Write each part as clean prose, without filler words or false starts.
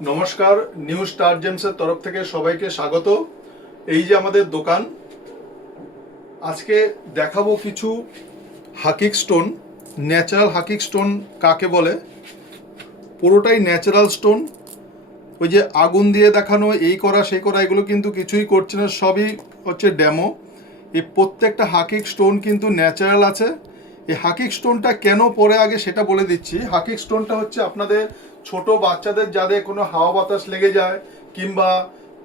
নমস্কার, new star জেমসের তরফ থেকে সবাইকে স্বাগত। এই যে আমাদের দোকান, আজকে দেখাবো কিছু হাকিক স্টোন। ন্যাচারাল হাকিক স্টোন কাকে বলে? পুরোটাই ন্যাচারাল স্টোন। ওই যে আগুন দিয়ে দেখানো, এই করা সেই করা, এগুলো কিন্তু কিছুই করছে না, সবই হচ্ছে ডেমো। এই প্রত্যেকটা হাকিক স্টোন কিন্তু ন্যাচারাল আছে। এই হাকিক স্টোনটা কেন পরে আগে সেটা বলে দিচ্ছি। হাকিক স্টোনটা হচ্ছে আপনাদের ছোট বাচ্চাদের যাদের কোনো হাওয়া বাতাস লেগে যায়, কিংবা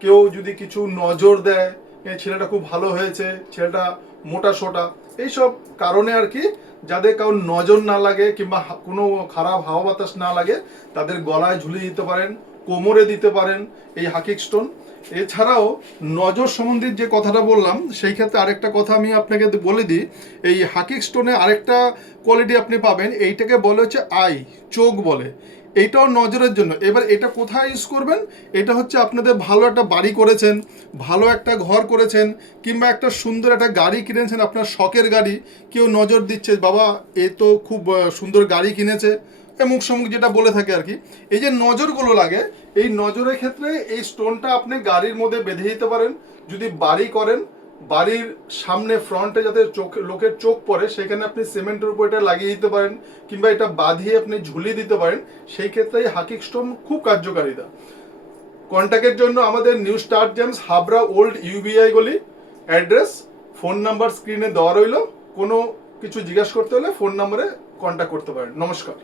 কেউ যদি কিছু নজর দেয়, এই ছেলেটা খুব ভালো হয়েছে, ছেলেটা মোটা সোটা, এইসব কারণে আর কি, যাদের কারোর নজর না লাগে কিংবা কোনো খারাপ হাওয়া বাতাস না লাগে, তাদের গলায় ঝুলিয়ে দিতে পারেন, কোমরে দিতে পারেন এই হাকিক স্টোন। এছাড়াও নজর সম্বন্ধে যে কথাটা বললাম, সেই ক্ষেত্রে আরেকটা কথা আমি আপনাকে বলে দিই। এই হাকিক স্টোনে আরেকটা কোয়ালিটি আপনি পাবেন, এইটাকে বলে হচ্ছে আই, চোখ বলে। এইটাও নজরের জন্য। এবার এটা কোথায় ইউজ করবেন? এটা হচ্ছে আপনাদের ভালো একটা বাড়ি করেছেন, ভালো একটা ঘর করেছেন, কিংবা একটা সুন্দর একটা গাড়ি কিনেছেন, আপনার শখের গাড়ি, কেউ নজর দিচ্ছে, বাবা এ তো খুব সুন্দর গাড়ি কিনেছে, মুখ সম্মুখ যেটা বলে থাকে আর কি। এই যে নজরগুলো লাগে, এই নজরের ক্ষেত্রে এই স্টোনটা আপনি গাড়ির মধ্যে বেঁধে দিতে পারেন। যদি বাড়ি করেন, বাড়ির সামনে ফ্রন্টে যাতে লোকের চোখ পড়ে, সেখানে আপনি সিমেন্টের উপর এটা লাগিয়ে দিতে পারেন, কিংবা এটা বাঁধিয়ে আপনি ঝুলিয়ে দিতে পারেন। সেই ক্ষেত্রে এই হাকিক স্টোন খুব কার্যকারিতা। কন্ট্যাক্টের জন্য আমাদের new star James, Habra old UBI গলি, অ্যাড্রেস, ফোন নাম্বার স্ক্রিনে দেওয়া রইল। কোনো কিছু জিজ্ঞাসা করতে হলে ফোন নাম্বারে কন্ট্যাক্ট করতে পারেন। নমস্কার।